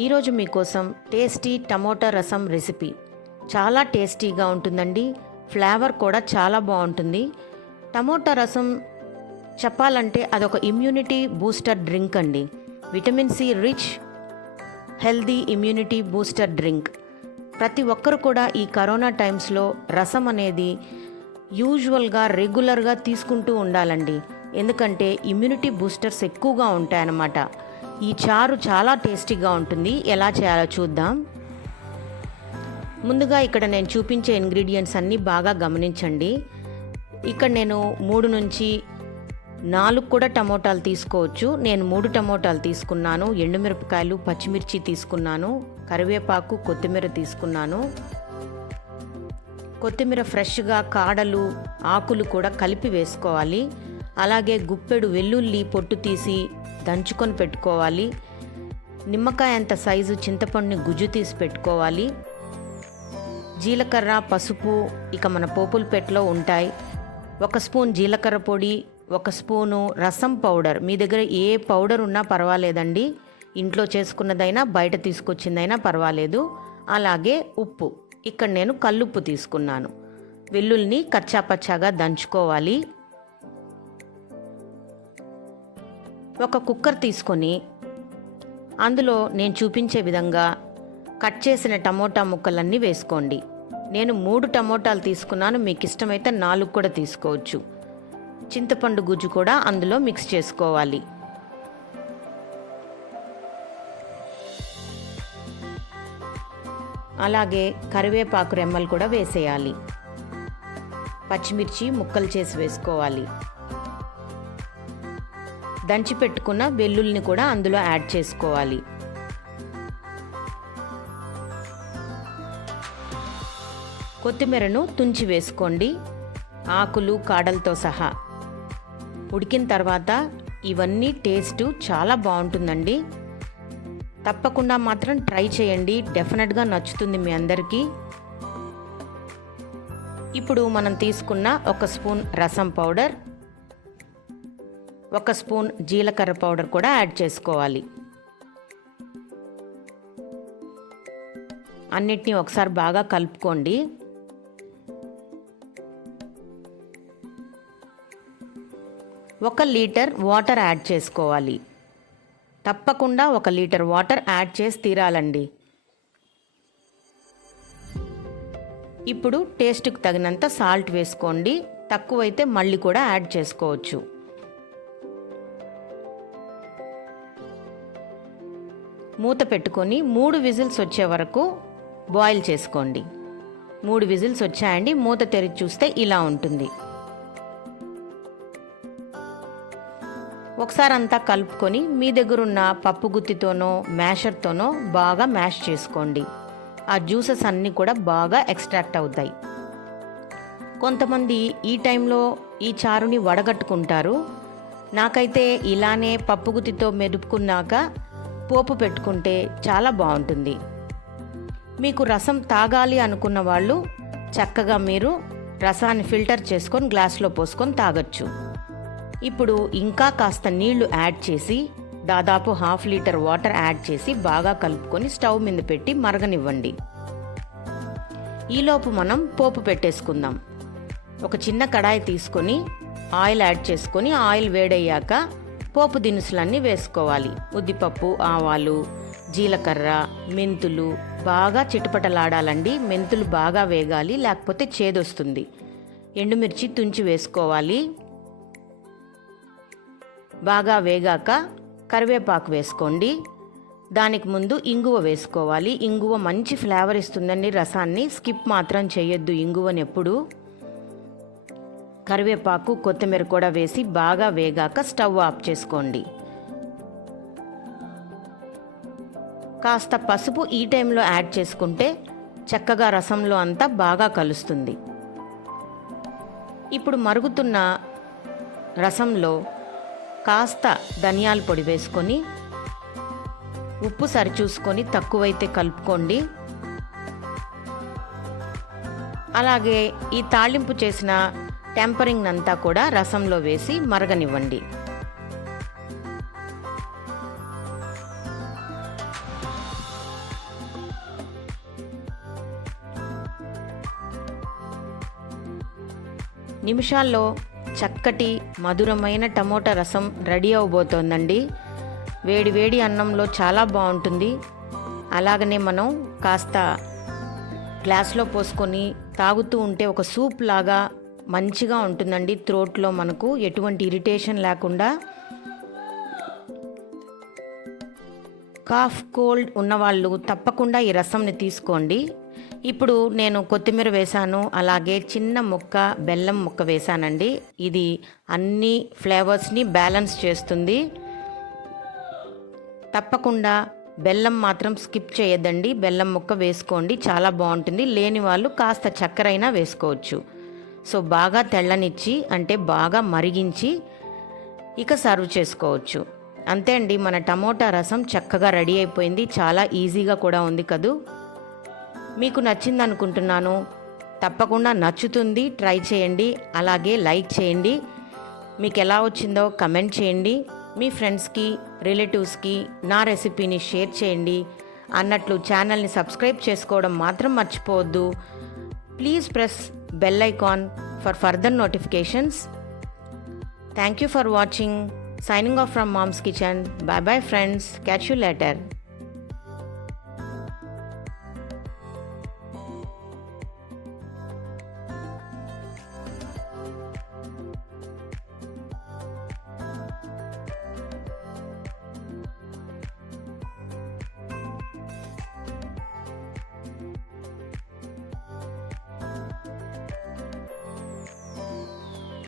ఈరోజు మీకోసం tasty tomato రసం రెసిపీ. చాలా టేస్టీగా ఉంటుందండి. ఫ్లేవర్ కూడా చాలా బాగుంటుంది. టమోటా రసం చెప్పాలంటే అదొక ఇమ్యూనిటీ బూస్టర్ డ్రింక్ అండి. Vitamin C rich healthy immunity booster drink. ప్రతి ఒక్కరు కూడా ఈ కరోనా టైమ్స్లో రసం అనేది యూజువల్గా రెగ్యులర్గా తీసుకుంటూ ఉండాలండి. ఎందుకంటే ఇమ్యూనిటీ బూస్టర్స్ ఎక్కువగా ఉంటాయన్నమాట. ఈ చారు చాలా టేస్టీగా ఉంటుంది. ఎలా చేయాలో చూద్దాం. ముందుగా ఇక్కడ నేను చూపించే ఇంగ్రీడియంట్స్ అన్నీ బాగా గమనించండి. ఇక్కడ నేను 3 నుంచి 4 కూడా టమోటాలు తీసుకోవచ్చు. నేను 3 టమోటాలు తీసుకున్నాను. ఎండుమిరపకాయలు, పచ్చిమిర్చి తీసుకున్నాను. కరివేపాకు, కొత్తిమీర తీసుకున్నాను. కొత్తిమీర ఫ్రెష్గా కాడలు, ఆకులు కూడా కలిపి వేసుకోవాలి. అలాగే గుప్పెడు వెల్లుల్లి పొట్టు తీసి దంచుకొని పెట్టుకోవాలి. నిమ్మకాయ అంత సైజు చింతపండుని గుజ్జు తీసి పెట్టుకోవాలి. జీలకర్ర, పసుపు ఇక మన పోపుల పెట్టెలో ఉంటాయి. 1 స్పూన్ జీలకర్ర పొడి, 1 స్పూను రసం పౌడర్. మీ దగ్గర ఏ పౌడర్ ఉన్నా పర్వాలేదండి. ఇంట్లో చేసుకున్నదైనా బయట తీసుకొచ్చిందైనా పర్వాలేదు. అలాగే ఉప్పు. ఇక్కడ నేను కల్లుప్పు తీసుకున్నాను. వెల్లుల్లిని కచ్చాపచ్చాగా దంచుకోవాలి. ఒక కుక్కర్ తీసుకొని అందులో నేను చూపించే విధంగా కట్ చేసిన టమోటా ముక్కలన్నీ వేసుకోండి. నేను 3 టమోటాలు తీసుకున్నాను. మీకు ఇష్టమైతే 4 కూడా తీసుకోవచ్చు. చింతపండు గుజ్జు కూడా అందులో మిక్స్ చేసుకోవాలి. అలాగే కరివేపాకు రెమ్మలు కూడా వేసేయాలి. పచ్చిమిర్చి ముక్కలు చేసి వేసుకోవాలి. దంచి పెట్టుకున్న వెల్లుల్లిని కూడా అందులో యాడ్ చేసుకోవాలి. కొత్తిమీరను తుంచి వేసుకోండి, ఆకులు కాడలతో సహా. ఉడికిన తర్వాత ఇవన్నీ టేస్ట్ చాలా బాగుంటుందండి. తప్పకుండా మాత్రం ట్రై చేయండి. డెఫినెట్గా నచ్చుతుంది మీ అందరికీ. ఇప్పుడు మనం తీసుకున్న 1 స్పూన్ రసం పౌడర్, 1 స్పూన్ జీలకర్ర పౌడర్ కూడా యాడ్ చేసుకోవాలి. అన్నిటినీ ఒకసారి బాగా కలుపుకోండి. ఒక లీటర్ వాటర్ యాడ్ చేసుకోవాలి. తప్పకుండా 1 లీటర్ వాటర్ యాడ్ చేసి తీరాలండి. ఇప్పుడు టేస్ట్కి తగినంత సాల్ట్ వేసుకోండి. తక్కువైతే మళ్ళీ కూడా యాడ్ చేసుకోవచ్చు. మూత పెట్టుకొని 3 విజిల్స్ వచ్చే వరకు బాయిల్ చేసుకోండి. 3 విజిల్స్ వచ్చాయండి. మూత తెరిచి చూస్తే ఇలా ఉంటుంది. ఒకసారి అంతా కలుపుకొని మీ దగ్గర ఉన్న పప్పు గుత్తితోనో మ్యాషర్తోనో బాగా మ్యాష్ చేసుకోండి. ఆ జ్యూసెస్ అన్నీ కూడా బాగా ఎక్స్ట్రాక్ట్ అవుతాయి. కొంతమంది ఈ టైంలో ఈ చారుని వడగట్టుకుంటారు. నాకైతే ఇలానే పప్పు గుత్తితో మెదుపుకున్నాక పోపు పెట్టుకుంటే చాలా బాగుంటుంది. మీకు రసం తాగాలి అనుకున్న వాళ్ళు చక్కగా మీరు రసాన్ని ఫిల్టర్ చేసుకొని గ్లాస్లో పోసుకొని తాగొచ్చు. ఇప్పుడు ఇంకా కాస్త నీళ్లు యాడ్ చేసి దాదాపు 1/2 లీటర్ వాటర్ యాడ్ చేసి బాగా కలుపుకొని స్టవ్ మీద పెట్టి మరగనివ్వండి. ఈలోపు మనం పోపు పెట్టేసుకుందాం. ఒక చిన్న కడాయి తీసుకొని ఆయిల్ యాడ్ చేసుకొని ఆయిల్ వేడయ్యాక పోపు దినుసులన్నీ వేసుకోవాలి. ఉద్దిపప్పు, ఆవాలు, జీలకర్ర, మెంతులు బాగా చిటపటలాడాలండి. మెంతులు బాగా వేగాలి, లేకపోతే చేదొస్తుంది. ఎండుమిర్చి తుంచి వేసుకోవాలి. బాగా వేగాక కరివేపాకు వేసుకోండి. దానికి ముందు ఇంగువ వేసుకోవాలి. ఇంగువ మంచి ఫ్లేవర్ ఇస్తుందండి రసాన్ని. స్కిప్ మాత్రం చేయొద్దు ఇంగువని ఎప్పుడు. కరివేపాకు, కొత్తిమీర కూడా వేసి బాగా వేగాక స్టవ్ ఆఫ్ చేసుకోండి. కాస్త పసుపు ఈ టైంలో యాడ్ చేసుకుంటే చక్కగా రసంలో అంతా బాగా కలుస్తుంది. ఇప్పుడు మరుగుతున్న రసంలో కాస్త ధనియాల పొడి వేసుకొని ఉప్పు సరిచూసుకొని తక్కువైతే కలుపుకోండి. అలాగే ఈ తాళింపు చేసిన టెంపరింగ్ అంతా కూడా రసంలో వేసి నిమిషాల్లో చక్కటి మధురమైన టమోటా రసం రెడీ అవబోతోందండి. వేడి వేడి అన్నంలో చాలా బాగుంటుంది. అలాగనే మనం కాస్త గ్లాస్లో పోసుకొని తాగుతూ ఉంటే ఒక సూప్ లాగా మంచిగా ఉంటుందండి. థ్రోట్లో మనకు ఎటువంటి ఇరిటేషన్ లేకుండా. కాఫ్ కోల్డ్ ఉన్నవాళ్ళు తప్పకుండా ఈ రసంని తీసుకోండి. ఇప్పుడు నేను కొత్తిమీర వేశాను, అలాగే చిన్న ముక్క బెల్లం ముక్క వేశానండి. ఇది అన్ని ఫ్లేవర్స్ని బ్యాలెన్స్ చేస్తుంది. తప్పకుండా బెల్లం మాత్రం స్కిప్ చేయొద్దండి. బెల్లం ముక్క వేసుకోండి, చాలా బాగుంటుంది. లేని వాళ్ళు కాస్త చక్కెర అయినా వేసుకోవచ్చు. సో బాగా తెల్లనిచ్చి అంటే బాగా మరిగించి ఇక సర్వ్ చేసుకోవచ్చు. అంతే అండి, మన టమోటా రసం చక్కగా రెడీ అయిపోయింది. చాలా ఈజీగా కూడా ఉంది కదూ. మీకు నచ్చింది అనుకుంటున్నాను. తప్పకుండా నచ్చుతుంది, ట్రై చేయండి. అలాగే లైక్ చేయండి. మీకు ఎలా వచ్చిందో కమెంట్ చేయండి. మీ ఫ్రెండ్స్కి, రిలేటివ్స్కి నా రెసిపీని షేర్ చేయండి. అన్నట్లు ఛానల్ని సబ్స్క్రైబ్ చేసుకోవడం మాత్రం మర్చిపోవద్దు. Please press bell icon for further notifications. Thank you for watching. Signing off from Mom's Kitchen. Bye bye friends. Catch you later.